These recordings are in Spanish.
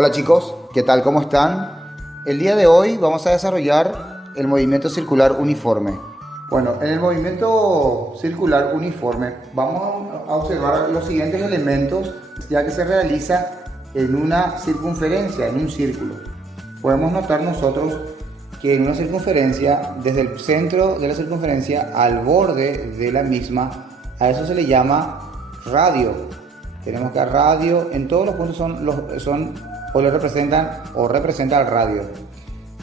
Hola chicos, ¿qué tal? ¿Cómo están? El día de hoy vamos a desarrollar el movimiento circular uniforme. Bueno, en el movimiento circular uniforme vamos a observar los siguientes elementos, ya que se realiza en una circunferencia, en un círculo. Podemos notar nosotros que en una circunferencia, desde el centro de la circunferencia al borde de la misma, a eso se le llama radio. Tenemos que radio en todos los puntos representa el radio.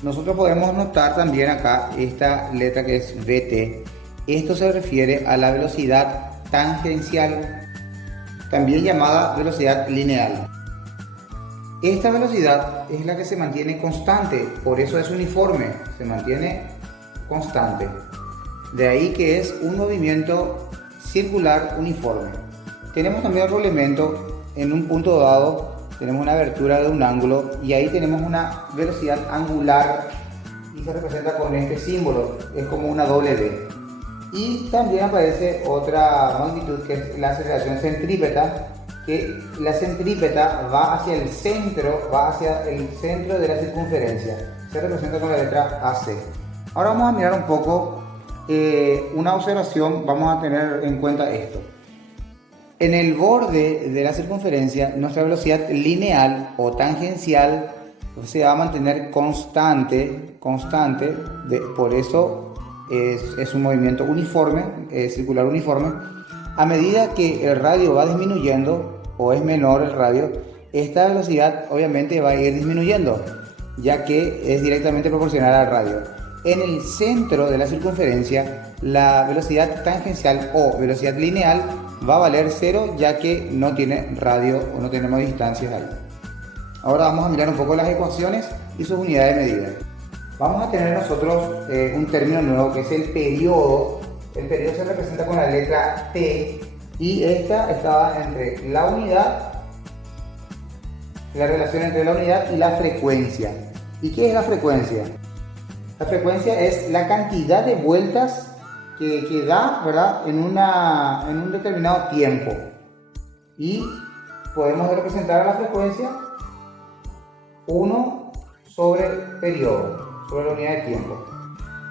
Nosotros podemos notar también acá esta letra que es VT. Esto se refiere a la velocidad tangencial, también llamada velocidad lineal. Esta velocidad es la que se mantiene constante, por eso es uniforme, se mantiene constante. De ahí que es un movimiento circular uniforme. Tenemos también otro elemento, en un punto dado tenemos una abertura de un ángulo y ahí tenemos una velocidad angular y se representa con este símbolo, es como una W. Y también aparece otra magnitud que es la aceleración centrípeta, que la centrípeta va hacia el centro de la circunferencia, se representa con la letra AC. Ahora vamos a mirar un poco una observación, vamos a tener en cuenta esto. En el borde de la circunferencia, nuestra velocidad lineal o tangencial se va a mantener constante, por eso es un movimiento uniforme, circular uniforme. A medida que el radio va disminuyendo o es menor el radio, esta velocidad obviamente va a ir disminuyendo, ya que es directamente proporcional al radio. En el centro de la circunferencia, la velocidad tangencial o velocidad lineal va a valer 0, ya que no tiene radio o no tenemos distancias ahí. Ahora vamos a mirar un poco las ecuaciones y sus unidades de medida. Vamos a tener nosotros un término nuevo que es el periodo. El periodo se representa con la letra T y esta está entre la unidad, la relación entre la unidad y la frecuencia. ¿Y qué es la frecuencia? La frecuencia es la cantidad de vueltas que da, ¿verdad?, en un determinado tiempo. Y podemos representar a la frecuencia 1 sobre periodo, sobre la unidad de tiempo.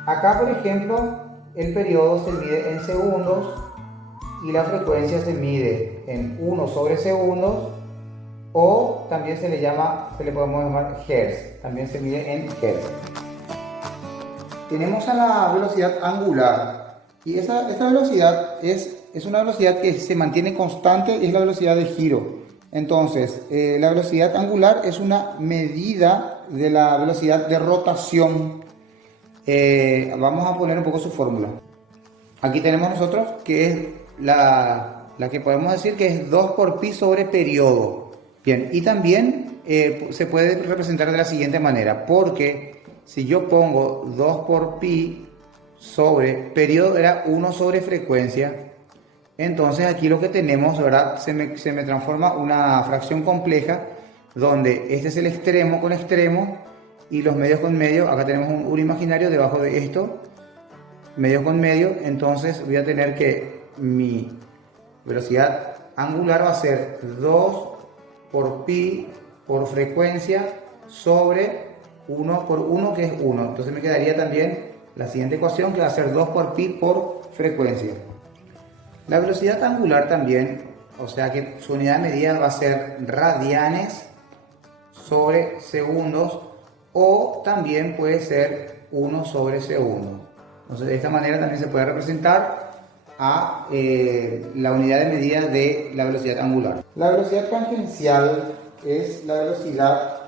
Acá, por ejemplo, el periodo se mide en segundos y la frecuencia se mide en 1 sobre segundos, o también se le podemos llamar hertz, también se mide en hertz. Tenemos a la velocidad angular y esta velocidad es una velocidad que se mantiene constante y es la velocidad de giro. Entonces, la velocidad angular es una medida de la velocidad de rotación. Vamos a poner un poco su fórmula. Aquí tenemos nosotros que es la que podemos decir que es 2 por pi sobre periodo. Bien, y también se puede representar de la siguiente manera, porque si yo pongo 2 por pi sobre periodo era 1 sobre frecuencia, entonces aquí lo que tenemos, ¿verdad?, se me transforma una fracción compleja donde este es el extremo con extremo y los medios con medio. Acá tenemos un imaginario debajo de esto, medios con medio. Entonces voy a tener que mi velocidad angular va a ser 2 por pi por frecuencia sobre 1 por 1, que es 1. Entonces me quedaría también la siguiente ecuación, que va a ser 2 por pi por frecuencia. La velocidad angular también, o sea que su unidad de medida va a ser radianes sobre segundos, o también puede ser 1 sobre segundo. Entonces de esta manera también se puede representar a la unidad de medida de la velocidad angular. La velocidad tangencial es la velocidad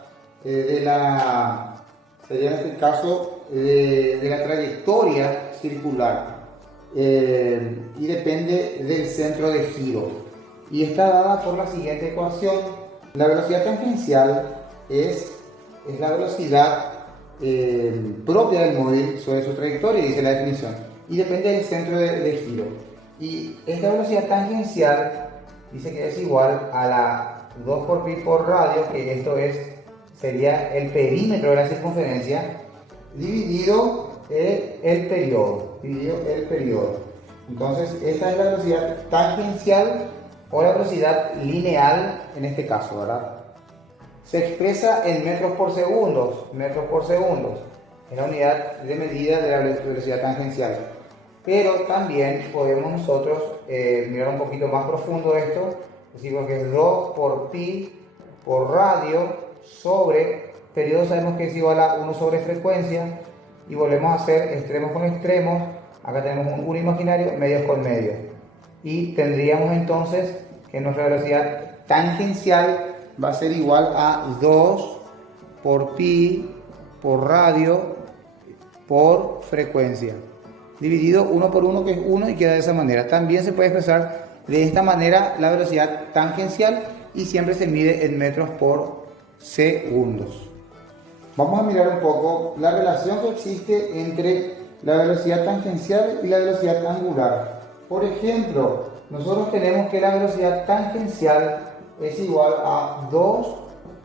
sería en este caso de la trayectoria circular y depende del centro de giro, y está dada por la siguiente ecuación. La velocidad tangencial es la velocidad propia del móvil sobre su trayectoria, dice la definición, y depende del centro de giro. Y esta velocidad tangencial dice que es igual a la 2 por pi por radio, que esto sería el perímetro de la circunferencia, dividido el periodo. Entonces esta es la velocidad tangencial o la velocidad lineal en este caso, ¿verdad? se expresa en metros por segundo, en la unidad de medida de la velocidad tangencial. Pero también podemos nosotros mirar un poquito más profundo esto, decimos que es 2 por pi por radio sobre periodo, sabemos que es igual a 1 sobre frecuencia, y volvemos a hacer extremos con extremos. Acá tenemos un 1 imaginario, medios con medios, y tendríamos entonces que nuestra velocidad tangencial va a ser igual a 2 por pi por radio por frecuencia, dividido 1 por 1, que es 1, y queda de esa manera. También se puede expresar de esta manera la velocidad tangencial, y siempre se mide en metros por segundos. Vamos a mirar un poco la relación que existe entre la velocidad tangencial y la velocidad angular. Por ejemplo, nosotros tenemos que la velocidad tangencial es igual a 2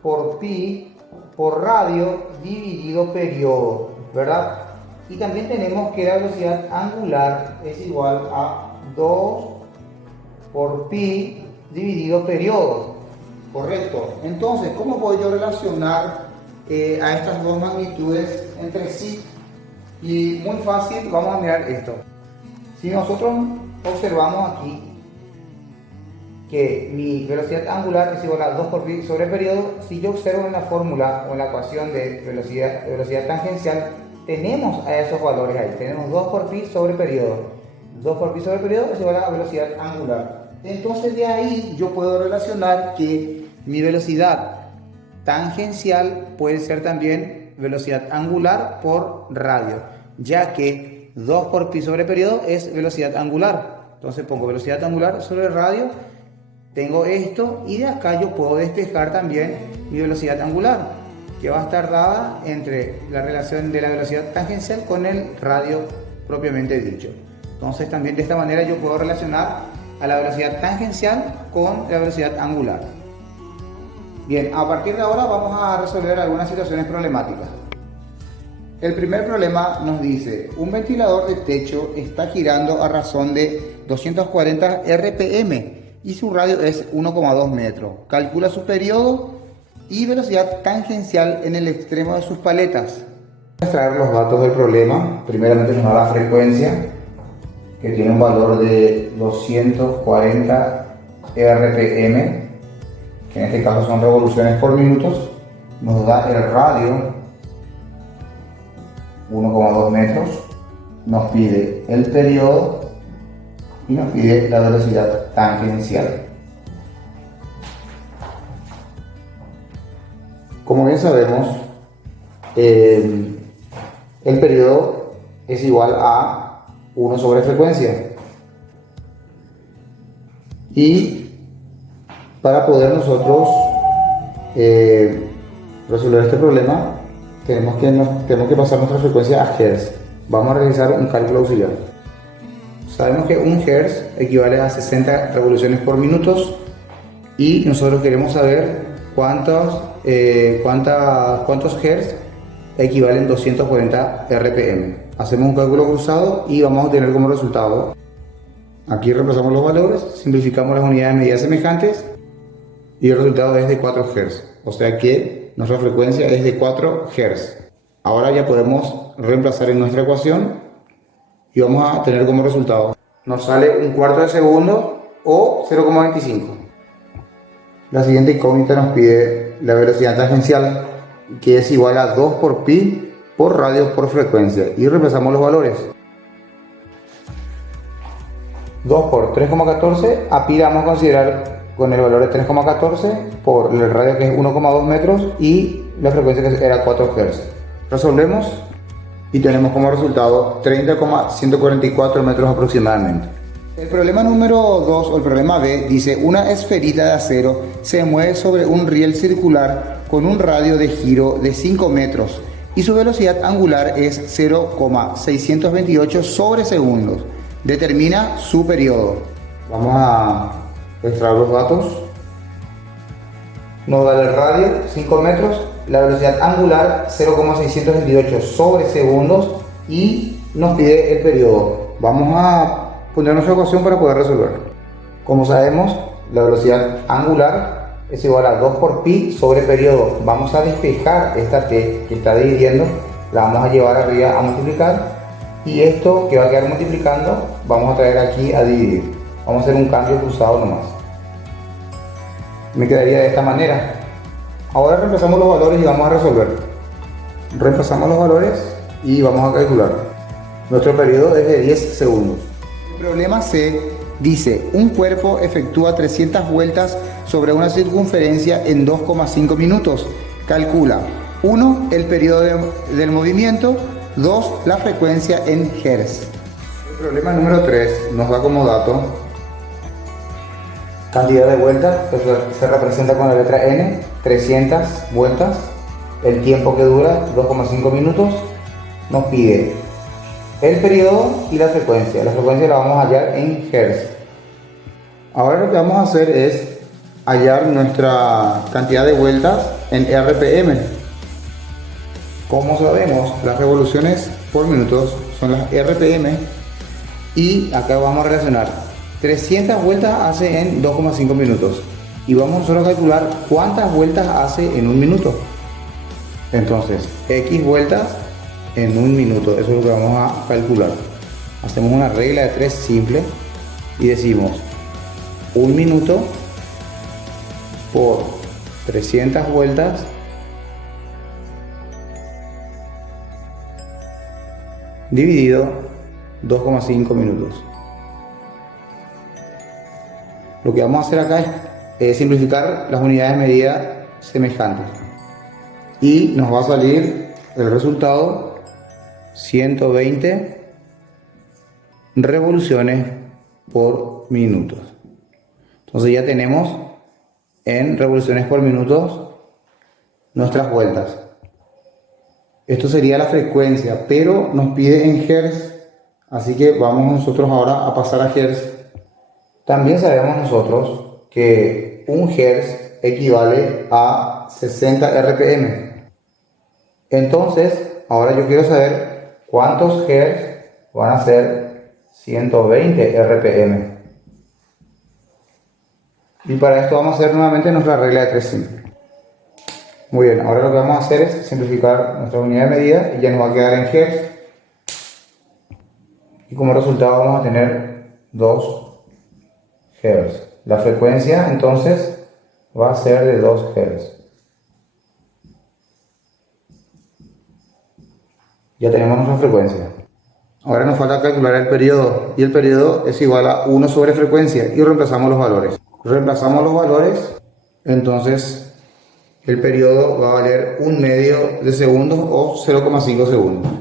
por pi por radio dividido periodo, ¿verdad? Y también tenemos que la velocidad angular es igual a 2 por pi dividido periodo, ¿correcto? Entonces, ¿cómo puedo yo relacionar a estas dos magnitudes entre sí? Y muy fácil, vamos a mirar esto. Si nosotros observamos aquí que mi velocidad angular es igual a 2 por pi sobre periodo, si yo observo en la fórmula o en la ecuación de velocidad tangencial, tenemos a esos valores ahí. Tenemos 2 por pi sobre periodo. 2 por pi sobre periodo es igual a velocidad angular. Entonces de ahí yo puedo relacionar que mi velocidad tangencial puede ser también velocidad angular por radio, ya que 2 por pi sobre periodo es velocidad angular. Entonces pongo velocidad angular sobre radio, tengo esto, y de acá yo puedo despejar también mi velocidad angular, que va a estar dada entre la relación de la velocidad tangencial con el radio propiamente dicho. Entonces también de esta manera yo puedo relacionar a la velocidad tangencial con la velocidad angular. Bien, a partir de ahora vamos a resolver algunas situaciones problemáticas. El primer problema nos dice: un ventilador de techo está girando a razón de 240 RPM y su radio es 1,2 metros. Calcula su periodo y velocidad tangencial en el extremo de sus paletas. Vamos a extraer los datos del problema. Primeramente nos da la frecuencia, que tiene un valor de 240 RPM, que en este caso son revoluciones por minutos. Nos da el radio, 1,2 metros. Nos pide el periodo y nos pide la velocidad tangencial. Como bien sabemos, el periodo es igual a 1 sobre frecuencia, y para poder nosotros resolver este problema tenemos que pasar nuestra frecuencia a Hz. Vamos a realizar un cálculo auxiliar. Sabemos que 1 Hz equivale a 60 revoluciones por minutos, y nosotros queremos saber cuántos Hz equivalen 240 RPM. Hacemos un cálculo cruzado y vamos a obtener como resultado: aquí reemplazamos los valores, simplificamos las unidades de medida semejantes, y el resultado es de 4 Hz. O sea que nuestra frecuencia es de 4 Hz. Ahora ya podemos reemplazar en nuestra ecuación y vamos a tener como resultado: nos sale un cuarto de segundo o 0,25. La siguiente incógnita nos pide la velocidad tangencial, que es igual a 2 por pi por radio por frecuencia, y reemplazamos los valores. 2 por 3,14, a pi la vamos a considerar con el valor de 3,14 por el radio, que es 1,2 metros, y la frecuencia, que era 4 Hz. Resolvemos y tenemos como resultado 30,144 metros aproximadamente. El problema número 2, o el problema B, dice: una esferita de acero se mueve sobre un riel circular con un radio de giro de 5 metros y su velocidad angular es 0,628 sobre segundos. Determina su periodo. Vamos a extraer los datos. Nos da el radio 5 metros, la velocidad angular 0,628 sobre segundos, y nos pide el periodo. Vamos a poner nuestra ecuación para poder resolver. Como sabemos, la velocidad angular es igual a 2 por pi sobre periodo. Vamos a despejar esta t que está dividiendo, la vamos a llevar arriba a multiplicar, y esto que va a quedar multiplicando vamos a traer aquí a dividir. Vamos a hacer un cambio cruzado nomás. Me quedaría de esta manera. Ahora reemplazamos los valores y vamos a resolver. Reemplazamos los valores y vamos a calcular. Nuestro periodo es de 10 segundos. El problema C dice: un cuerpo efectúa 300 vueltas sobre una circunferencia en 2,5 minutos. Calcula: 1. El periodo del movimiento. 2. La frecuencia en Hz. El problema número 3 nos da como dato cantidad de vueltas, que se representa con la letra N, 300 vueltas. El tiempo que dura, 2,5 minutos. Nos pide el periodo y la frecuencia. La frecuencia la vamos a hallar en Hz. Ahora lo que vamos a hacer es hallar nuestra cantidad de vueltas en RPM. Como sabemos, las revoluciones por minutos son las RPM, y acá vamos a relacionar 300 vueltas hace en 2,5 minutos, y vamos solo a calcular cuántas vueltas hace en un minuto. Entonces, X vueltas en un minuto, eso es lo que vamos a calcular. Hacemos una regla de 3 simple y decimos: un minuto por 300 vueltas dividido 2,5 minutos. Lo que vamos a hacer acá es simplificar las unidades de medida semejantes, y nos va a salir el resultado: 120 revoluciones por minuto. Entonces ya tenemos en revoluciones por minuto nuestras vueltas. Esto sería la frecuencia, pero nos pide en Hz, así que vamos nosotros ahora a pasar a Hz. También sabemos nosotros que un Hz equivale a 60 RPM. Entonces, ahora yo quiero saber cuántos Hz van a ser 120 RPM. Y para esto vamos a hacer nuevamente nuestra regla de 3 simple. Muy bien, ahora lo que vamos a hacer es simplificar nuestra unidad de medida y ya nos va a quedar en Hz. Y como resultado vamos a tener 2 Hz. La frecuencia entonces va a ser de 2 Hz. Ya tenemos nuestra frecuencia. Ahora nos falta calcular el periodo, y el periodo es igual a 1 sobre frecuencia, y reemplazamos los valores. Reemplazamos los valores, entonces el periodo va a valer 1/2 de segundo o 0,5 segundos.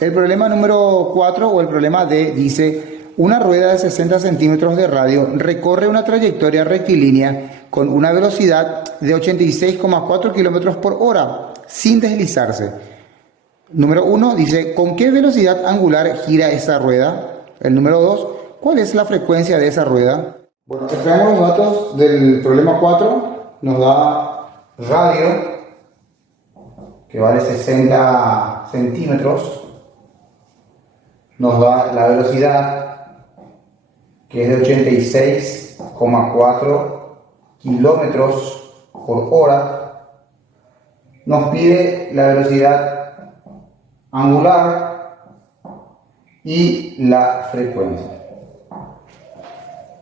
El problema número 4, o el problema D, dice: una rueda de 60 centímetros de radio recorre una trayectoria rectilínea con una velocidad de 86,4 km por hora sin deslizarse. Número 1 dice: ¿con qué velocidad angular gira esa rueda? El número 2, ¿cuál es la frecuencia de esa rueda? Bueno, extraemos los datos del problema 4. Nos da radio, que vale 60 centímetros. Nos da la velocidad, que es de 86,4 kilómetros por hora. Nos pide la velocidad angular y la frecuencia.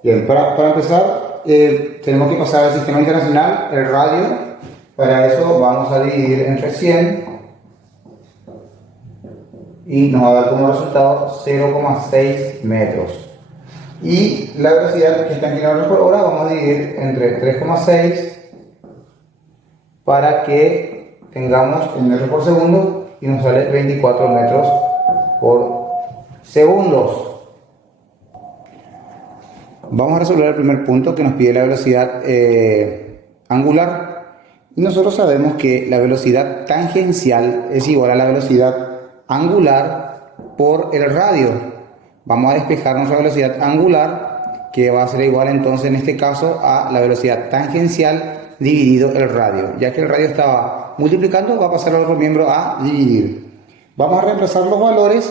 Bien, para empezar, tenemos que pasar al sistema internacional, el radio. Para eso vamos a dividir entre 100 y nos va a dar como resultado 0,6 metros. Y la velocidad, que está en kilómetros por hora, vamos a dividir entre 3,6 para que tengamos en metros por segundo, y nos sale 24 metros por segundos. Vamos a resolver el primer punto, que nos pide la velocidad angular. Y nosotros sabemos que la velocidad tangencial es igual a la velocidad angular por el radio. Vamos a despejar nuestra velocidad angular, que va a ser igual entonces en este caso a la velocidad tangencial dividido el radio. Ya que el radio estaba multiplicando, va a pasar al otro miembro a dividir. Vamos a reemplazar los valores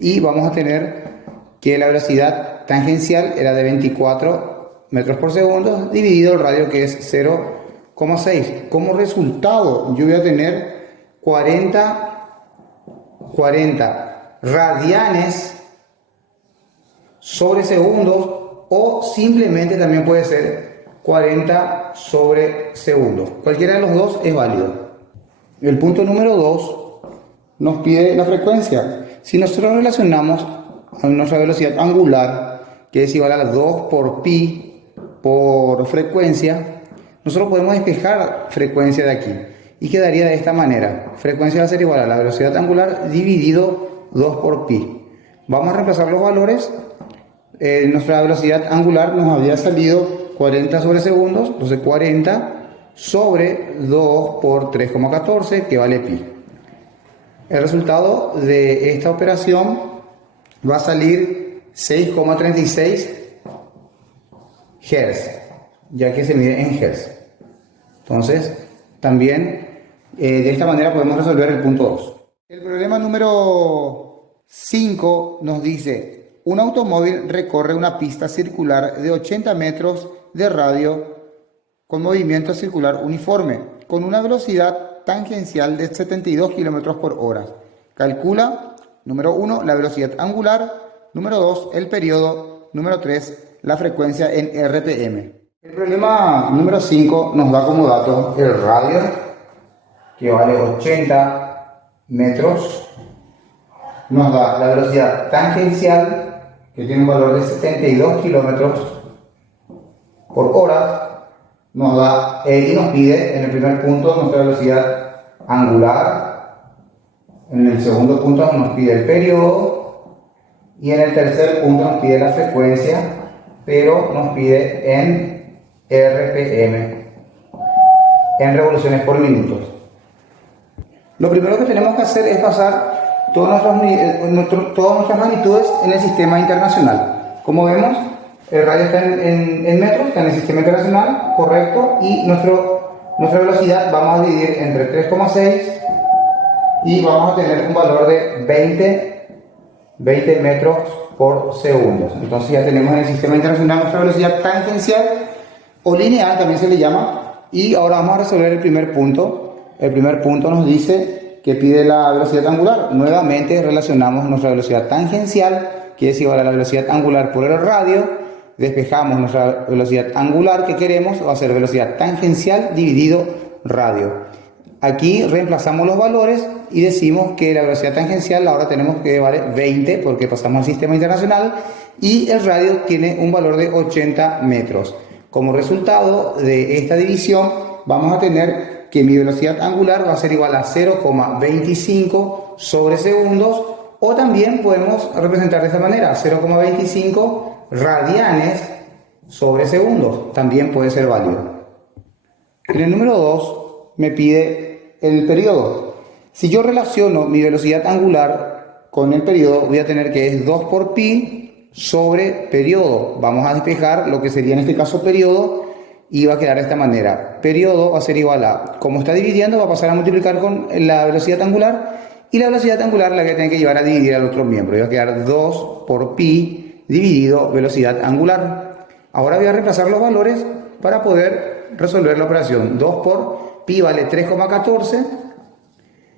y vamos a tener que la velocidad tangencial era de 24 metros por segundo dividido el radio, que es 0,6. Como resultado yo voy a tener 40 radianes sobre segundos, o simplemente también puede ser 40 sobre segundos. Cualquiera de los dos es válido. El punto número 2 nos pide la frecuencia. Si nosotros relacionamos a nuestra velocidad angular, que es igual a 2 por pi por frecuencia, nosotros podemos despejar frecuencia de aquí y quedaría de esta manera. Frecuencia va a ser igual a la velocidad angular dividido 2 por pi. Vamos a reemplazar los valores. Nuestra velocidad angular nos había salido 40 sobre segundos, entonces 40 sobre 2 por 3,14, que vale pi. El resultado de esta operación va a salir 6,36 Hz, ya que se mide en Hz. Entonces, también de esta manera podemos resolver el punto 2. El problema número 5 nos dice: un automóvil recorre una pista circular de 80 metros de radio con movimiento circular uniforme, con una velocidad tangencial de 72 km por hora. Calcula, número 1, la velocidad angular, número 2, el periodo, número 3, la frecuencia en RPM. El problema número 5 nos da como dato el radio, que vale 80 metros. Nos da la velocidad tangencial, que tiene un valor de 72 km por hora. Nos da y nos pide en el primer punto nuestra velocidad angular, en el segundo punto nos pide el periodo y en el tercer punto nos pide la frecuencia, pero nos pide en RPM, en revoluciones por minutos. Lo primero que tenemos que hacer es pasar todas nuestras magnitudes en el sistema internacional. Como vemos, el radio está en metros, está en el sistema internacional, correcto, y nuestra velocidad vamos a dividir entre 3,6 y vamos a tener un valor de 20 metros por segundo. Entonces ya tenemos en el sistema internacional nuestra velocidad tangencial o lineal, también se le llama, y ahora vamos a resolver el primer punto. El primer punto nos dice que pide la velocidad angular. Nuevamente relacionamos nuestra velocidad tangencial, que es igual a la velocidad angular por el radio. Despejamos nuestra velocidad angular que queremos, va a ser velocidad tangencial dividido radio. Aquí reemplazamos los valores y decimos que la velocidad tangencial ahora tenemos que vale 20 porque pasamos al sistema internacional, y el radio tiene un valor de 80 metros. Como resultado de esta división vamos a tener que mi velocidad angular va a ser igual a 0,25 sobre segundos, o también podemos representar de esta manera: 0,25 radianes sobre segundos, también puede ser válido. En el número 2 me pide el periodo. Si yo relaciono mi velocidad angular con el periodo, voy a tener que es 2 por pi sobre periodo. Vamos a despejar lo que sería en este caso periodo y va a quedar de esta manera. Periodo va a ser igual a, como está dividiendo, va a pasar a multiplicar con la velocidad angular, y la velocidad angular la voy a tener que llevar a dividir al otro miembro. Y va a quedar 2 por pi dividido velocidad angular. Ahora voy a reemplazar los valores para poder resolver la operación. 2 por pi vale 3,14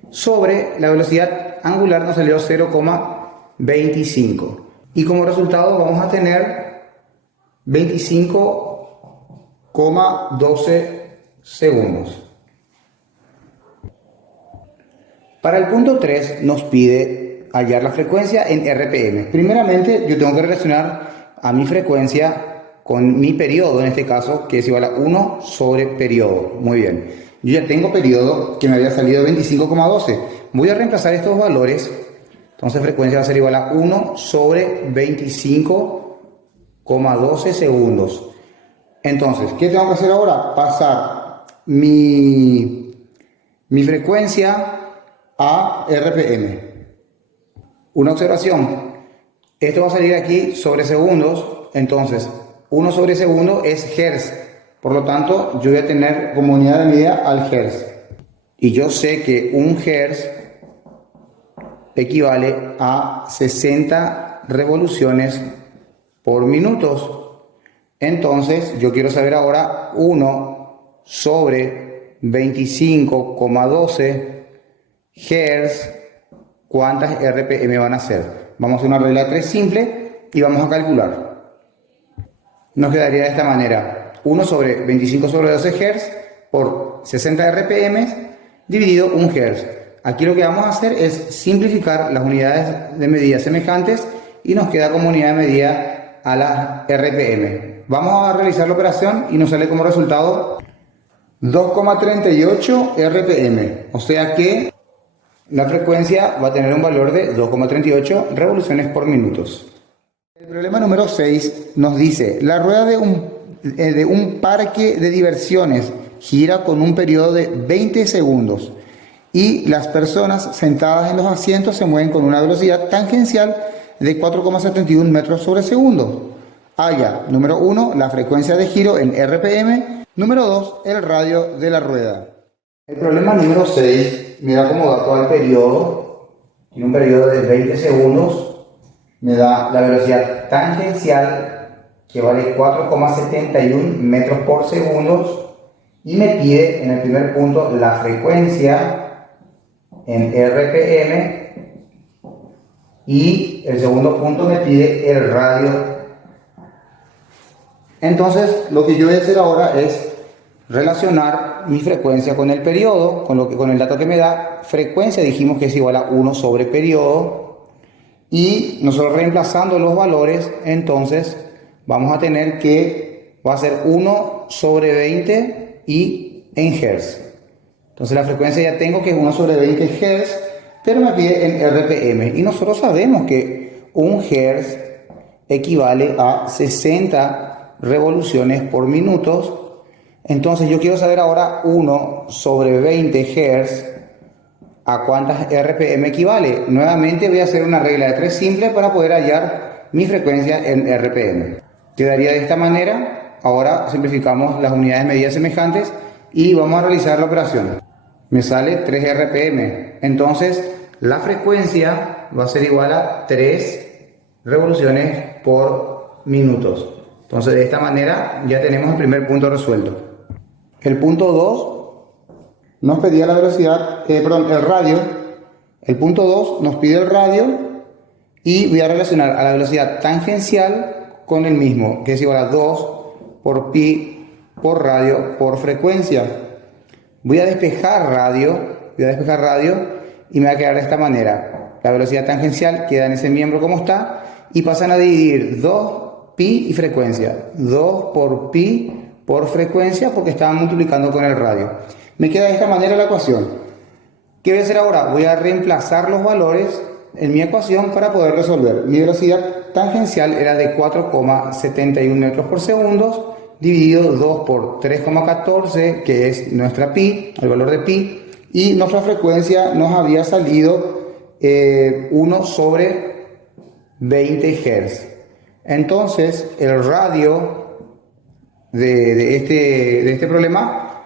sobre la velocidad angular nos salió 0,25. Y como resultado vamos a tener 25,12 segundos. Para el punto 3 nos pide hallar la frecuencia en RPM. Primeramente yo tengo que relacionar a mi frecuencia con mi periodo, en este caso, que es igual a 1 sobre periodo. Muy bien. Yo ya tengo periodo que me había salido 25,12. Voy a reemplazar estos valores. Entonces frecuencia va a ser igual a 1 sobre 25,12 segundos. Entonces, ¿qué tengo que hacer ahora? Pasar mi frecuencia a RPM. Una observación. Esto va a salir aquí sobre segundos. Entonces, 1 sobre segundo es Hz. Por lo tanto, yo voy a tener como unidad de medida al Hz. Y yo sé que un Hz equivale a 60 revoluciones por minuto. Entonces yo quiero saber ahora 1 sobre 25,12 Hz, ¿cuántas RPM van a ser? Vamos a hacer una regla de 3 simple y vamos a calcular. Nos quedaría de esta manera: 1 sobre 25 sobre 12 Hz por 60 RPM dividido 1 Hz. Aquí lo que vamos a hacer es simplificar las unidades de medida semejantes y nos queda como unidad de medida a las RPM. Vamos a realizar la operación y nos sale como resultado 2,38 RPM. O sea que la frecuencia va a tener un valor de 2,38 revoluciones por minutos. El problema número 6 nos dice: la rueda de un parque de diversiones gira con un periodo de 20 segundos y las personas sentadas en los asientos se mueven con una velocidad tangencial de 4,71 metros sobre segundo. Halla, número 1, la frecuencia de giro en RPM, número 2, el radio de la rueda. El problema número 6 me da como dato al periodo, tiene un periodo de 20 segundos, me da la velocidad tangencial que vale 4,71 metros por segundo y me pide en el primer punto la frecuencia en RPM y el segundo punto me pide el radio. Entonces lo que yo voy a hacer ahora es relacionar mi frecuencia con el periodo, con el dato que me da. Frecuencia dijimos que es igual a 1 sobre periodo, y nosotros reemplazando los valores, entonces vamos a tener que va a ser 1 sobre 20 y en Hz. Entonces la frecuencia ya tengo que es 1 sobre 20 Hz, pero me pide en RPM y nosotros sabemos que 1 Hz equivale a 60 revoluciones por minuto. Entonces yo quiero saber ahora 1 sobre 20 Hz a cuántas RPM equivale. Nuevamente voy a hacer una regla de 3 simple para poder hallar mi frecuencia en RPM. Quedaría de esta manera. Ahora simplificamos las unidades de medida semejantes y vamos a realizar la operación. Me sale 3 RPM. Entonces la frecuencia va a ser igual a 3 revoluciones por minutos. Entonces de esta manera ya tenemos el primer punto resuelto. El punto 2 nos pedía la velocidad, el radio. El punto 2 nos pide el radio y voy a relacionar a la velocidad tangencial con el mismo, que es igual a 2 por pi por radio por frecuencia. Voy a despejar radio y me va a quedar de esta manera. La velocidad tangencial queda en ese miembro como está y pasan a dividir 2 pi y frecuencia. 2 por pi por frecuencia porque estaban multiplicando con el radio. Me queda de esta manera la ecuación. ¿Qué voy a hacer ahora? Voy a reemplazar los valores en mi ecuación para poder resolver. Mi velocidad tangencial era de 4,71 metros por segundo dividido 2 por 3,14, que es nuestra pi, el valor de pi, y nuestra frecuencia nos había salido 1 sobre 20 Hz. Entonces el radio de este problema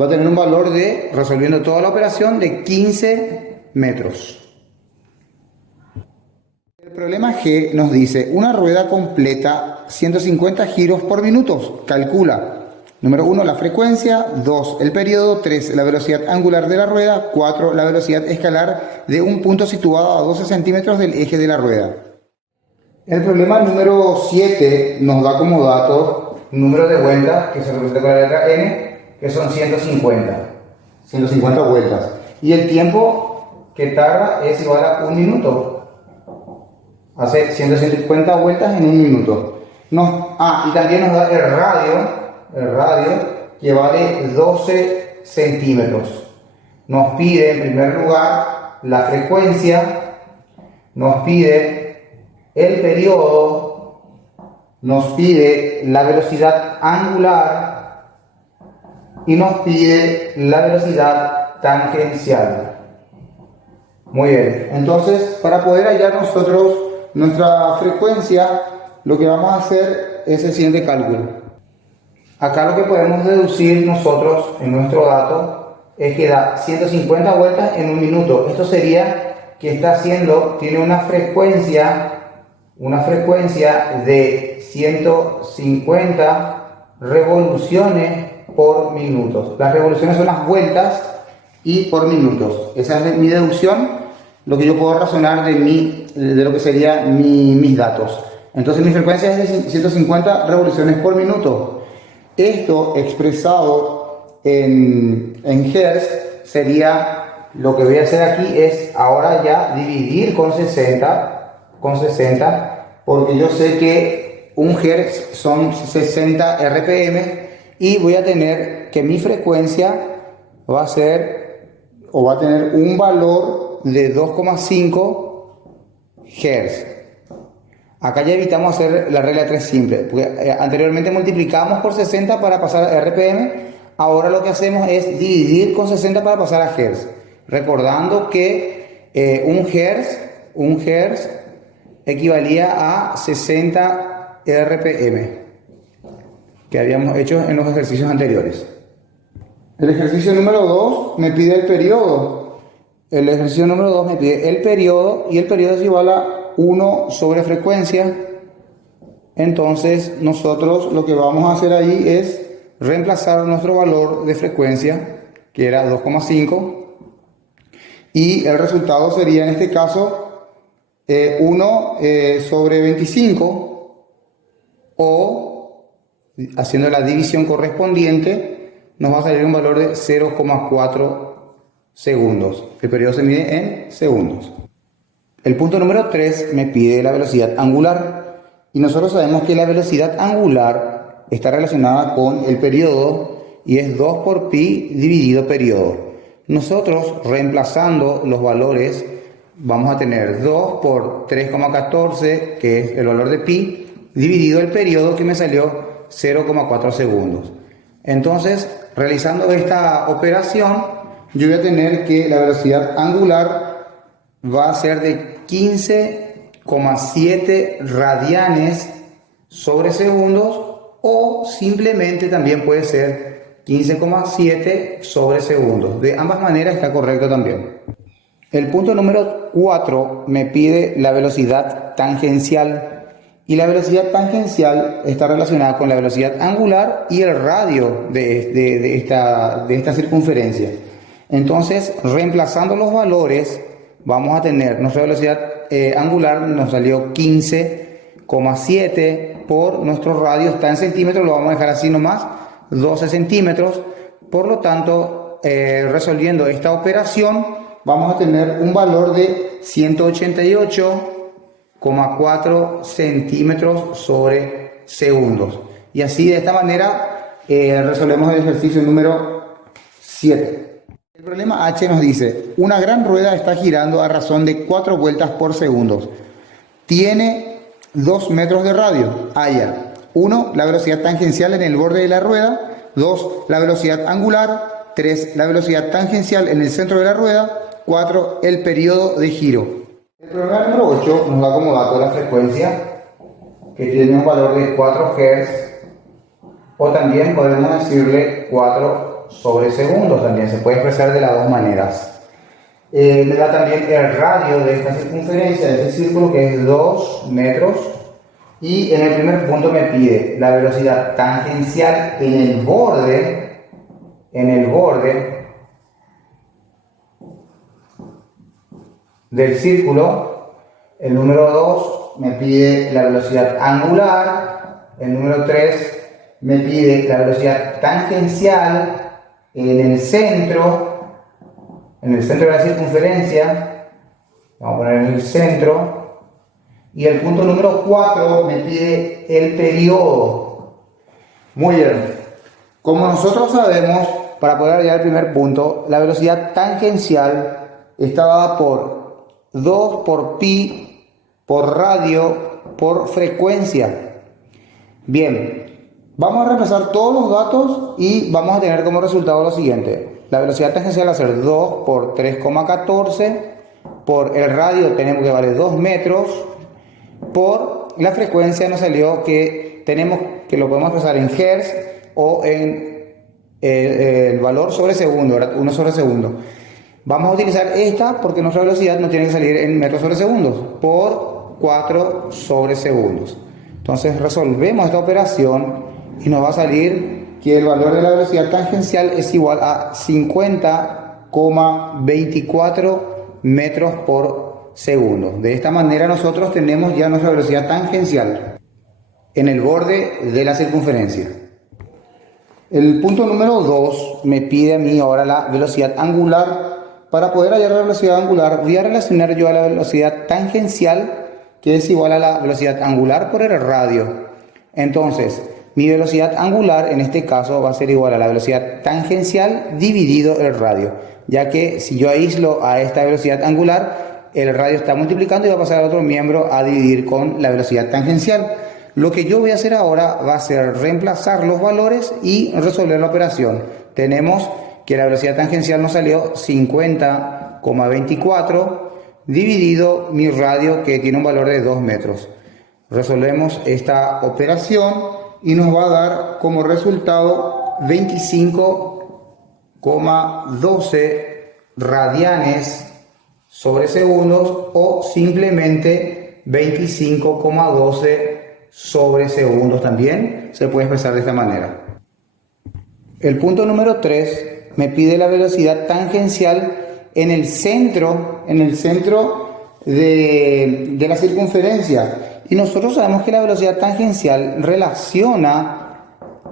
va a tener un valor de, resolviendo toda la operación, de 15 metros. El problema G nos dice: una rueda completa 150 giros por minuto. Calcula. Número 1, la frecuencia. 2, el periodo. 3, la velocidad angular de la rueda. 4, la velocidad escalar de un punto situado a 12 centímetros del eje de la rueda. El problema número 7 nos da como dato número de vueltas que se representa con la letra N, que son 150 vueltas. Y el tiempo que tarda es igual a 1 minuto. Hace 150 vueltas en 1 minuto. Y también nos da el radio que vale 12 centímetros. Nos pide en primer lugar la frecuencia, nos pide el periodo, nos pide la velocidad angular y nos pide la velocidad tangencial. Muy bien, entonces para poder hallar nosotros nuestra frecuencia, lo que vamos a hacer es el siguiente cálculo. Acá lo que podemos deducir nosotros en nuestro dato es que da 150 vueltas en 1 minuto. Esto sería que tiene una frecuencia de 150 revoluciones por minuto. Las revoluciones son las vueltas y por minutos. Esa es mi deducción, lo que yo puedo razonar de lo que serían mis datos. Entonces mi frecuencia es de 150 revoluciones por minuto. Esto expresado en Hertz sería, lo que voy a hacer aquí es ahora ya dividir con 60, porque yo sé que un Hertz son 60 RPM y voy a tener que mi frecuencia va a tener un valor de 2,5 Hz. Acá ya evitamos hacer la regla 3 simple, porque anteriormente multiplicamos por 60 para pasar a RPM, ahora lo que hacemos es dividir con 60 para pasar a Hz. Recordando que un Hertz equivalía a 60 RPM, que habíamos hecho en los ejercicios anteriores. El ejercicio número 2 me pide el periodo. El ejercicio número 2 me pide el periodo y el periodo es igual a 1 sobre frecuencia. Entonces nosotros lo que vamos a hacer ahí es reemplazar nuestro valor de frecuencia, que era 2,5, y el resultado sería en este caso 1 sobre 25, o haciendo la división correspondiente nos va a salir un valor de 0,4 segundos. El periodo se mide en segundos. El punto número 3 me pide la velocidad angular, y nosotros sabemos que la velocidad angular está relacionada con el periodo y es 2 por pi dividido periodo. Nosotros, reemplazando los valores, vamos a tener 2 por 3,14, que es el valor de pi, dividido el periodo, que me salió 0,4 segundos. Entonces, realizando esta operación, yo voy a tener que la velocidad angular va a ser de 15,7 radianes sobre segundos, o simplemente también puede ser 15,7 sobre segundos. De ambas maneras está correcto también. El punto número 4 me pide la velocidad tangencial, y la velocidad tangencial está relacionada con la velocidad angular y el radio de esta circunferencia. Entonces, reemplazando los valores, vamos a tener nuestra velocidad angular, nos salió 15,7 por nuestro radio, está en centímetros, lo vamos a dejar así nomás, 12 centímetros. Por lo tanto, resolviendo esta operación, vamos a tener un valor de 188,4 centímetros sobre segundos. Y así, de esta manera, resolvemos el ejercicio número 7. El problema H nos dice: una gran rueda está girando a razón de 4 vueltas por segundo. Tiene 2 metros de radio. Haya 1. La velocidad tangencial en el borde de la rueda. 2. La velocidad angular. 3. La velocidad tangencial en el centro de la rueda. 4. El periodo de giro. El problema número 8 nos da como dato la frecuencia, que tiene un valor de 4 Hz, o también podemos decirle 4 sobre segundos, también se puede expresar de las dos maneras. Me da también el radio de esta circunferencia, de este círculo, que es 2 metros, y en el primer punto me pide la velocidad tangencial en el borde del círculo. El número 2 me pide la velocidad angular. El número 3 me pide la velocidad tangencial en el centro de la circunferencia. Vamos a poner en el centro. Y el punto número 4 me pide el periodo. Muy bien. Como nosotros sabemos, para poder hallar el primer punto, la velocidad tangencial está dada por 2 por pi por radio por frecuencia. Bien, vamos a repasar todos los datos y vamos a tener como resultado lo siguiente. La velocidad tangencial va a ser 2 por 3,14, por el radio tenemos que vale 2 metros, por la frecuencia nos salió que tenemos que lo podemos expresar en Hz o en el valor sobre segundo, 1 sobre segundo. Vamos a utilizar esta porque nuestra velocidad no tiene que salir en metros sobre segundos, por 4 sobre segundos. Entonces resolvemos esta operación y nos va a salir que el valor de la velocidad tangencial es igual a 50,24 metros por segundo. De esta manera nosotros tenemos ya nuestra velocidad tangencial en el borde de la circunferencia. El punto número 2 me pide a mí ahora la velocidad angular. Para poder hallar la velocidad angular voy a relacionar yo a la velocidad tangencial, que es igual a la velocidad angular por el radio. Entonces, mi velocidad angular en este caso va a ser igual a la velocidad tangencial dividido el radio, ya que si yo aíslo a esta velocidad angular, el radio está multiplicando y va a pasar al otro miembro a dividir con la velocidad tangencial. Lo que yo voy a hacer ahora va a ser reemplazar los valores y resolver la operación. Tenemos que la velocidad tangencial nos salió 50,24 dividido mi radio, que tiene un valor de 2 metros. Resolvemos esta operación y nos va a dar como resultado 25,12 radianes sobre segundos, o simplemente 25,12 sobre segundos. También se puede expresar de esta manera. El punto número 3 me pide la velocidad tangencial en el centro de la circunferencia. Y nosotros sabemos que la velocidad tangencial relaciona,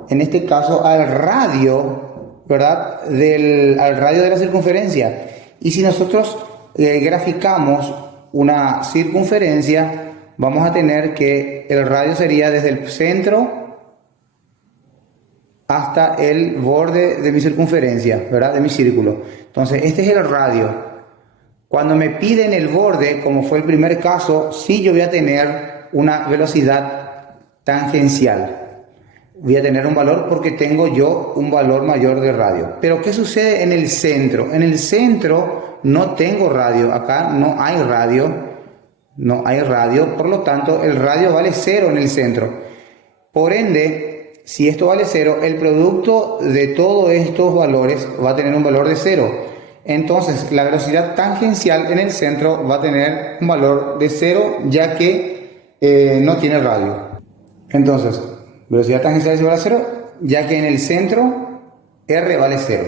en este caso, al radio, ¿verdad? Al radio de la circunferencia. Y si nosotros graficamos una circunferencia, vamos a tener que el radio sería desde el centro hasta el borde de mi circunferencia, ¿verdad? De mi círculo. Entonces, este es el radio. Cuando me piden el borde, como fue el primer caso, sí yo voy a tener una velocidad tangencial. Voy a tener un valor porque tengo yo un valor mayor de radio. Pero ¿qué sucede en el centro? En el centro no tengo radio. Acá no hay radio. No hay radio. Por lo tanto, el radio vale 0 en el centro. Por ende, si esto vale 0, el producto de todos estos valores va a tener un valor de 0. Entonces, la velocidad tangencial en el centro va a tener un valor de 0, ya que no tiene radio. Entonces, velocidad tangencial es igual a 0, ya que en el centro R vale 0.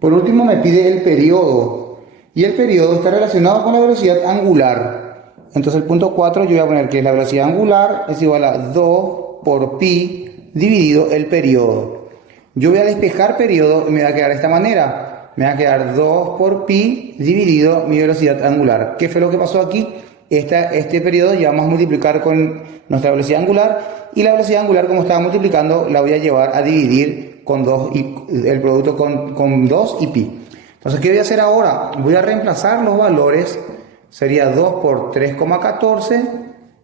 Por último, me pide el periodo. Y el periodo está relacionado con la velocidad angular. Entonces, el punto 4 yo voy a poner que la velocidad angular es igual a 2 por pi dividido el periodo. Yo voy a despejar periodo y me va a quedar de esta manera. Me va a quedar 2 por pi dividido mi velocidad angular. ¿Qué fue lo que pasó aquí? Este periodo ya vamos a multiplicar con nuestra velocidad angular, y la velocidad angular, como estaba multiplicando, la voy a llevar a dividir con 2 y el producto con 2 y pi. Entonces, ¿qué voy a hacer ahora? Voy a reemplazar los valores. Sería 2 por 3,14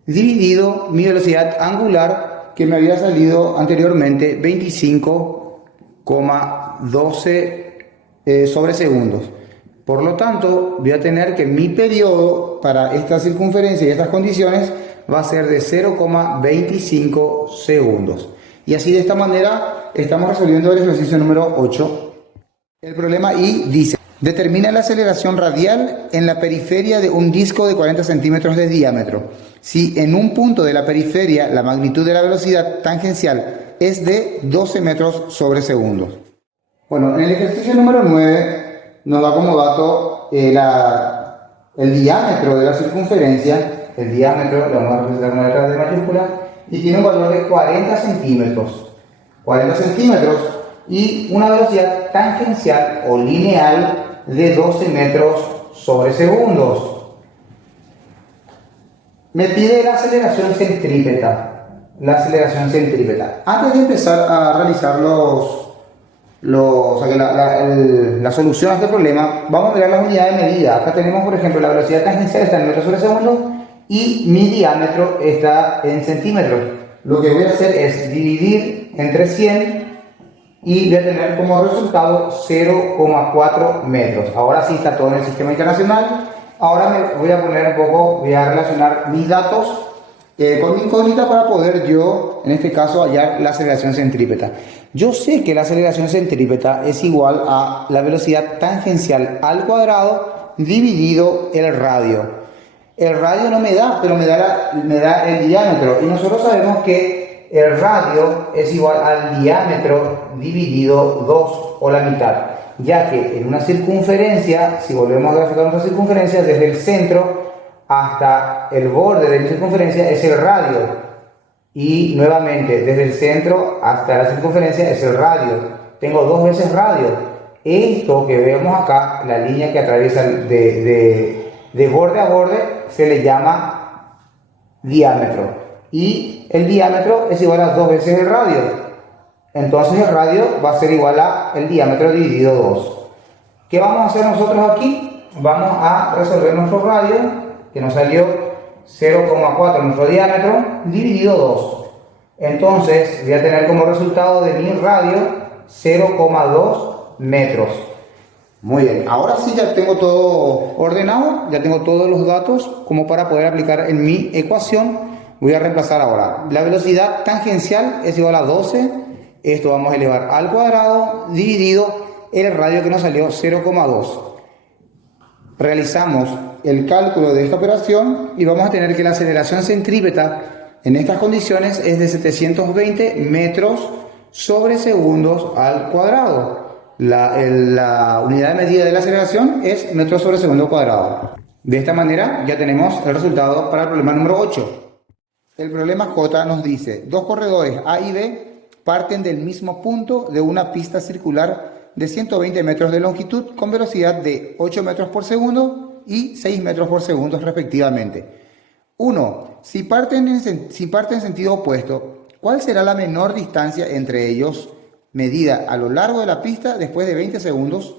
dividido mi velocidad angular, que me había salido anteriormente 25,12 sobre segundos. Por lo tanto, voy a tener que mi periodo para esta circunferencia y estas condiciones va a ser de 0,25 segundos. Y así, de esta manera, estamos resolviendo el ejercicio número 8. El problema I dice: determina la aceleración radial en la periferia de un disco de 40 centímetros de diámetro. Si en un punto de la periferia la magnitud de la velocidad tangencial es de 12 metros sobre segundos. Bueno, en el ejercicio número 9 nos da como dato el diámetro de la circunferencia. El diámetro lo vamos a representar con letras de mayúscula y tiene un valor de 40 centímetros. 40 centímetros y una velocidad tangencial o lineal de 12 metros sobre segundos. Me pide la aceleración centrípeta. Antes de empezar a realizar la solución a este problema, vamos a mirar las unidades de medida. Acá tenemos, por ejemplo, la velocidad tangencial está en metros sobre segundo y mi diámetro está en centímetros. Lo que voy a hacer es dividir entre 100 y voy a tener como resultado 0,4 metros. Ahora sí está todo en el sistema internacional. Ahora me voy a poner voy a relacionar mis datos con mi incógnita para poder yo, en este caso, hallar la aceleración centrípeta. Yo sé que la aceleración centrípeta es igual a la velocidad tangencial al cuadrado dividido el radio. El radio no me da, pero me da el diámetro. Y nosotros sabemos que el radio es igual al diámetro dividido 2 o la mitad. Ya que en una circunferencia, si volvemos a graficar nuestra circunferencia, desde el centro hasta el borde de la circunferencia es el radio. Y nuevamente, desde el centro hasta la circunferencia es el radio. Tengo 2 veces radio. Esto que vemos acá, la línea que atraviesa de borde a borde, se le llama diámetro. Y el diámetro es igual a 2 veces el radio. Entonces el radio va a ser igual a el diámetro dividido 2. ¿Qué vamos a hacer nosotros aquí? Vamos a resolver nuestro radio, que nos salió 0,4 nuestro diámetro, dividido 2. Entonces voy a tener como resultado de mi radio 0,2 metros. Muy bien, ahora sí ya tengo todo ordenado, ya tengo todos los datos como para poder aplicar en mi ecuación. Voy a reemplazar ahora. La velocidad tangencial es igual a 12. Esto vamos a elevar al cuadrado dividido el radio que nos salió 0,2. Realizamos el cálculo de esta operación y vamos a tener que la aceleración centrípeta en estas condiciones es de 720 metros sobre segundos al cuadrado. La unidad de medida de la aceleración es metros sobre segundo cuadrado. De esta manera ya tenemos el resultado para el problema número 8. El problema J nos dice, dos corredores A y B parten del mismo punto de una pista circular de 120 metros de longitud con velocidad de 8 metros por segundo y 6 metros por segundo respectivamente. 1. Si parten en sentido opuesto, ¿cuál será la menor distancia entre ellos medida a lo largo de la pista después de 20 segundos?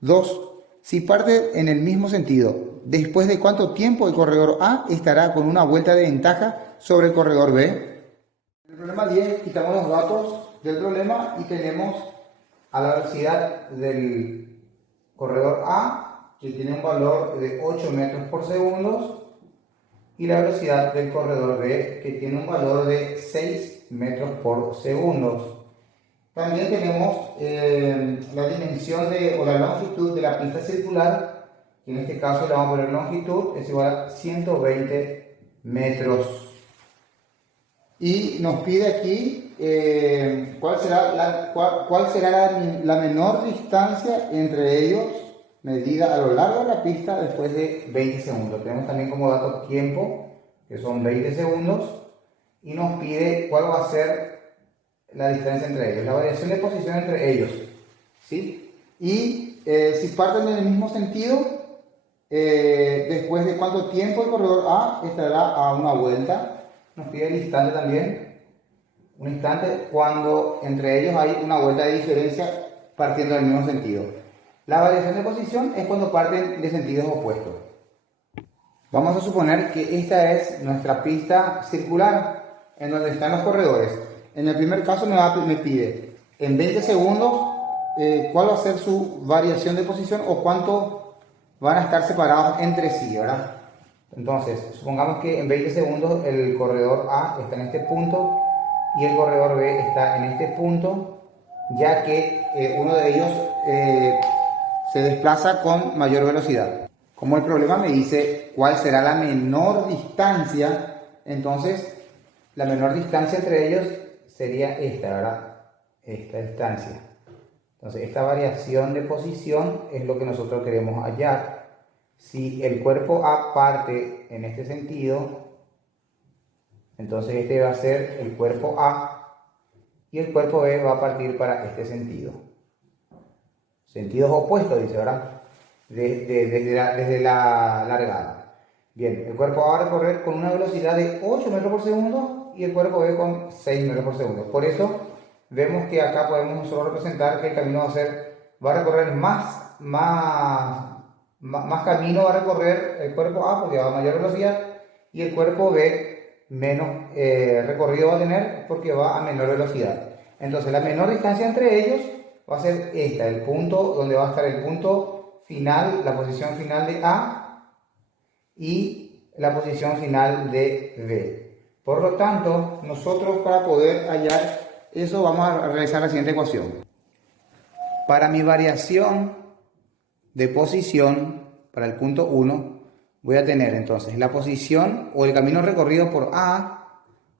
2. Si parten en el mismo sentido, ¿después de cuánto tiempo el corredor A estará con una vuelta de ventaja sobre el corredor B? En el problema 10 quitamos los datos del problema y tenemos a la velocidad del corredor A, que tiene un valor de 8 metros por segundo, y la velocidad del corredor B, que tiene un valor de 6 metros por segundo. También tenemos la dimensión o la longitud de la pista circular, que en este caso le vamos a poner longitud, es igual a 120 metros. Y nos pide aquí cuál será la menor distancia entre ellos medida a lo largo de la pista después de 20 segundos. Tenemos también como dato tiempo, que son 20 segundos, y nos pide cuál va a ser la distancia entre ellos, la variación de posición entre ellos, ¿sí? Y si parten en el mismo sentido, después de cuánto tiempo el corredor A estará a una vuelta. Nos pide el instante también, un instante cuando entre ellos hay una vuelta de diferencia partiendo del mismo sentido. La variación de posición es cuando parten de sentidos opuestos. Vamos a suponer que esta es nuestra pista circular en donde están los corredores. En el primer caso me pide en 20 segundos cuál va a ser su variación de posición o cuánto van a estar separados entre sí, ¿verdad? Entonces, supongamos que en 20 segundos el corredor A está en este punto y el corredor B está en este punto, ya que uno de ellos se desplaza con mayor velocidad. Como el problema me dice cuál será la menor distancia, entonces la menor distancia entre ellos sería esta, ¿verdad? Esta distancia. Entonces, esta variación de posición es lo que nosotros queremos hallar. Si el cuerpo A parte en este sentido, entonces este va a ser el cuerpo A y el cuerpo B va a partir para este sentido. Sentidos opuestos, dice, ¿verdad? Desde la largada. Bien, el cuerpo A va a recorrer con una velocidad de 8 metros por segundo y el cuerpo B con 6 metros por segundo. Por eso vemos que acá podemos nosotros representar que el camino va a recorrer más camino va a recorrer el cuerpo A porque va a mayor velocidad y el cuerpo B menos recorrido va a tener porque va a menor velocidad. Entonces la menor distancia entre ellos va a ser esta, el punto donde va a estar el punto final, la posición final de A y la posición final de B. Por lo tanto, nosotros para poder hallar eso vamos a realizar la siguiente ecuación. Para mi variación de posición para el punto 1, voy a tener entonces la posición o el camino recorrido por A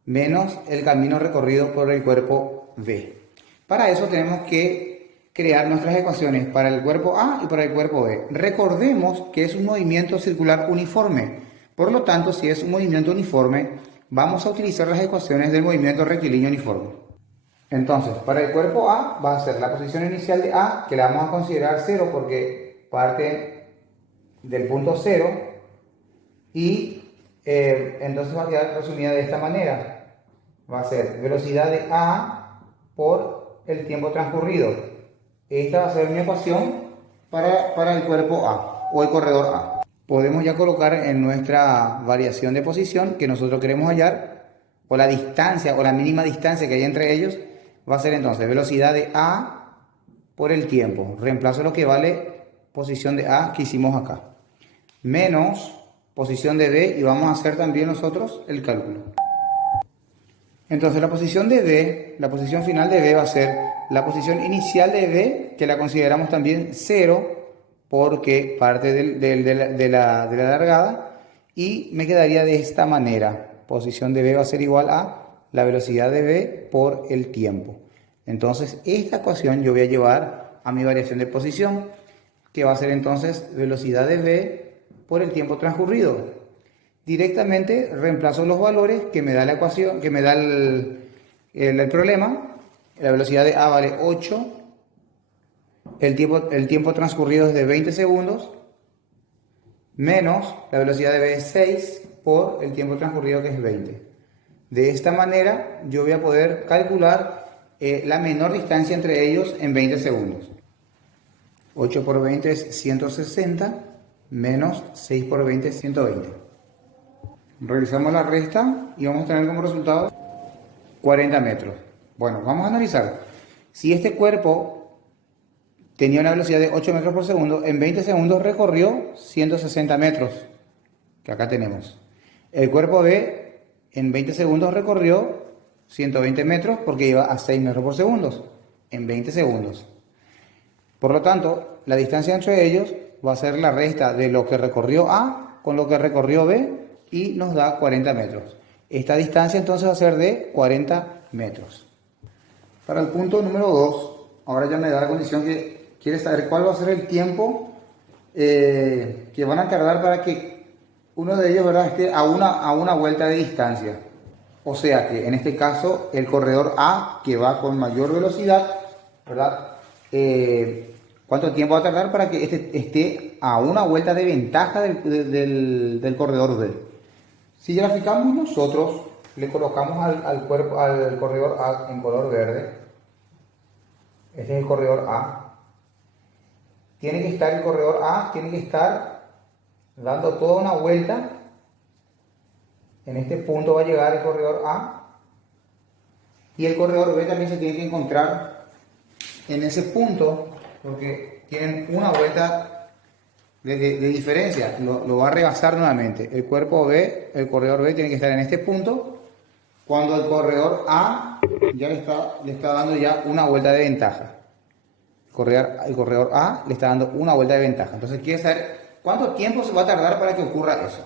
menos el camino recorrido por el cuerpo B. Para eso tenemos que crear nuestras ecuaciones para el cuerpo A y para el cuerpo B. Recordemos que es un movimiento circular uniforme. Por lo tanto, si es un movimiento uniforme, vamos a utilizar las ecuaciones del movimiento rectilíneo uniforme. Entonces, para el cuerpo A va a ser la posición inicial de A, que la vamos a considerar 0 porque parte del punto 0, y entonces va a quedar resumida de esta manera. Va a ser velocidad de A por el tiempo transcurrido. Esta va a ser mi ecuación para el cuerpo A o el corredor A. Podemos ya colocar en nuestra variación de posición que nosotros queremos hallar, o la distancia o la mínima distancia que hay entre ellos, va a ser entonces velocidad de A por el tiempo. Reemplazo lo que vale posición de A que hicimos acá, menos posición de B, y vamos a hacer también nosotros el cálculo. Entonces la posición de B, la posición final de B va a ser la posición inicial de B, que la consideramos también 0 porque parte de la largada, y me quedaría de esta manera. Posición de B va a ser igual a la velocidad de B por el tiempo. Entonces esta ecuación yo voy a llevar a mi variación de posición, que va a ser entonces velocidad de B por el tiempo transcurrido. Directamente reemplazo los valores que me da la ecuación, que me da el problema. La velocidad de A vale 8, el tiempo transcurrido es de 20 segundos, menos la velocidad de B es 6 por el tiempo transcurrido, que es 20. De esta manera yo voy a poder calcular la menor distancia entre ellos en 20 segundos. 8 por 20 es 160, menos 6 por 20 es 120. Realizamos la resta y vamos a tener como resultado 40 metros. Bueno, vamos a analizar. Si este cuerpo tenía una velocidad de 8 metros por segundo, en 20 segundos recorrió 160 metros, que acá tenemos. El cuerpo B en 20 segundos recorrió 120 metros porque iba a 6 metros por segundo en 20 segundos. Por lo tanto, la distancia entre ellos va a ser la resta de lo que recorrió A con lo que recorrió B, y nos da 40 metros. Esta distancia entonces va a ser de 40 metros. Para el punto número 2, ahora ya me da la condición que quiere saber cuál va a ser el tiempo que van a tardar para que uno de ellos, ¿verdad?, esté a una vuelta de distancia. O sea que en este caso el corredor A, que va con mayor velocidad, ¿verdad?, ¿cuánto tiempo va a tardar para que esté a una vuelta de ventaja del corredor B? Si graficamos nosotros, le colocamos al corredor A en color verde. Este es el corredor A. El corredor A tiene que estar dando toda una vuelta. En este punto va a llegar el corredor A. Y el corredor B también se tiene que encontrar en ese punto, porque tienen una vuelta de diferencia. Lo va a rebasar nuevamente. El corredor B tiene que estar en este punto, cuando el corredor A ya le está dando ya una vuelta de ventaja. El corredor A le está dando una vuelta de ventaja. Entonces quiere saber cuánto tiempo se va a tardar para que ocurra eso.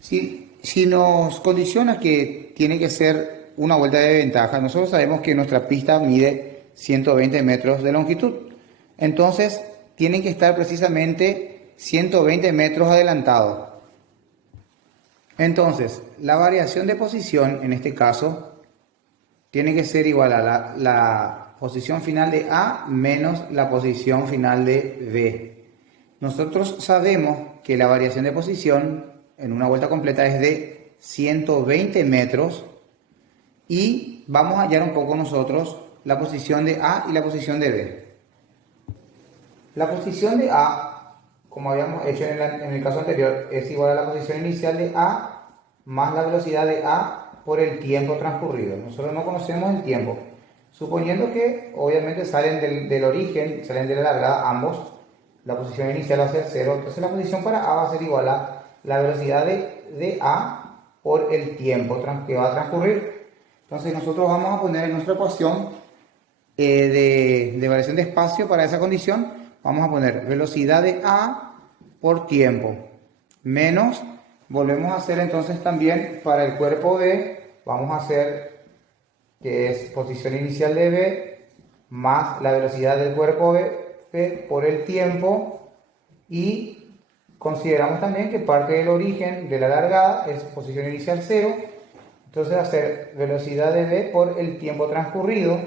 Si nos condiciona que tiene que ser una vuelta de ventaja, nosotros sabemos que nuestra pista mide 120 metros de longitud. Entonces tienen que estar precisamente 120 metros adelantados. Entonces, la variación de posición, en este caso, tiene que ser igual a la posición final de A menos la posición final de B. Nosotros sabemos que la variación de posición en una vuelta completa es de 120 metros, y vamos a hallar un poco nosotros la posición de A y la posición de B. La posición de A, como habíamos hecho en el caso anterior, es igual a la posición inicial de A más la velocidad de A por el tiempo transcurrido. Nosotros no conocemos el tiempo. Suponiendo que obviamente salen del origen, salen de la largada ambos, la posición inicial va a ser 0. Entonces la posición para A va a ser igual a la velocidad de A por el tiempo que va a transcurrir. Entonces nosotros vamos a poner en nuestra ecuación de variación de espacio para esa condición, vamos a poner velocidad de A por tiempo. menos, volvemos a hacer entonces también para el cuerpo B, vamos a hacer que es posición inicial de B más la velocidad del cuerpo B por el tiempo, y consideramos también que parte del origen de la largada es posición inicial 0, entonces hacer velocidad de B por el tiempo transcurrido,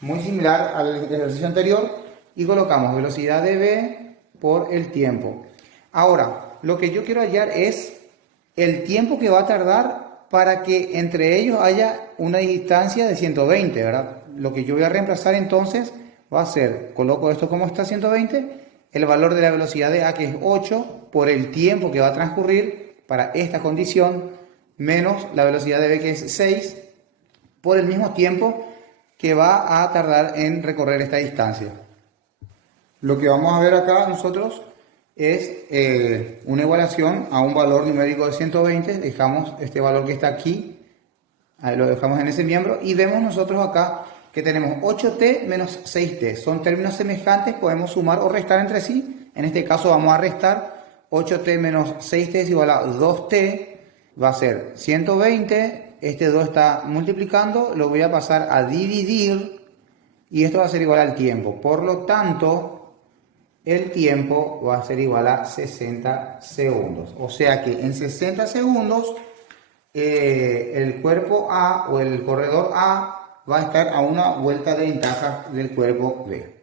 muy similar al ejercicio anterior, y colocamos velocidad de B por el tiempo. Ahora, lo que yo quiero hallar es el tiempo que va a tardar para que entre ellos haya una distancia de 120, ¿verdad? Lo que yo voy a reemplazar entonces va a ser, coloco esto como está 120, el valor de la velocidad de A, que es 8, por el tiempo que va a transcurrir para esta condición, menos la velocidad de B, que es 6, por el mismo tiempo que va a tardar en recorrer esta distancia. Lo que vamos a ver acá nosotros es una igualación a un valor numérico de 120, dejamos este valor que está aquí, ahí lo dejamos en ese miembro, y vemos nosotros acá que tenemos 8t menos 6t, son términos semejantes, podemos sumar o restar entre sí, en este caso vamos a restar, 8t menos 6t es igual a 2t, va a ser 120, este 2 está multiplicando, lo voy a pasar a dividir, y esto va a ser igual al tiempo, por lo tanto, el tiempo va a ser igual a 60 segundos. O sea que en 60 segundos el cuerpo A o el corredor A va a estar a una vuelta de ventaja del cuerpo B.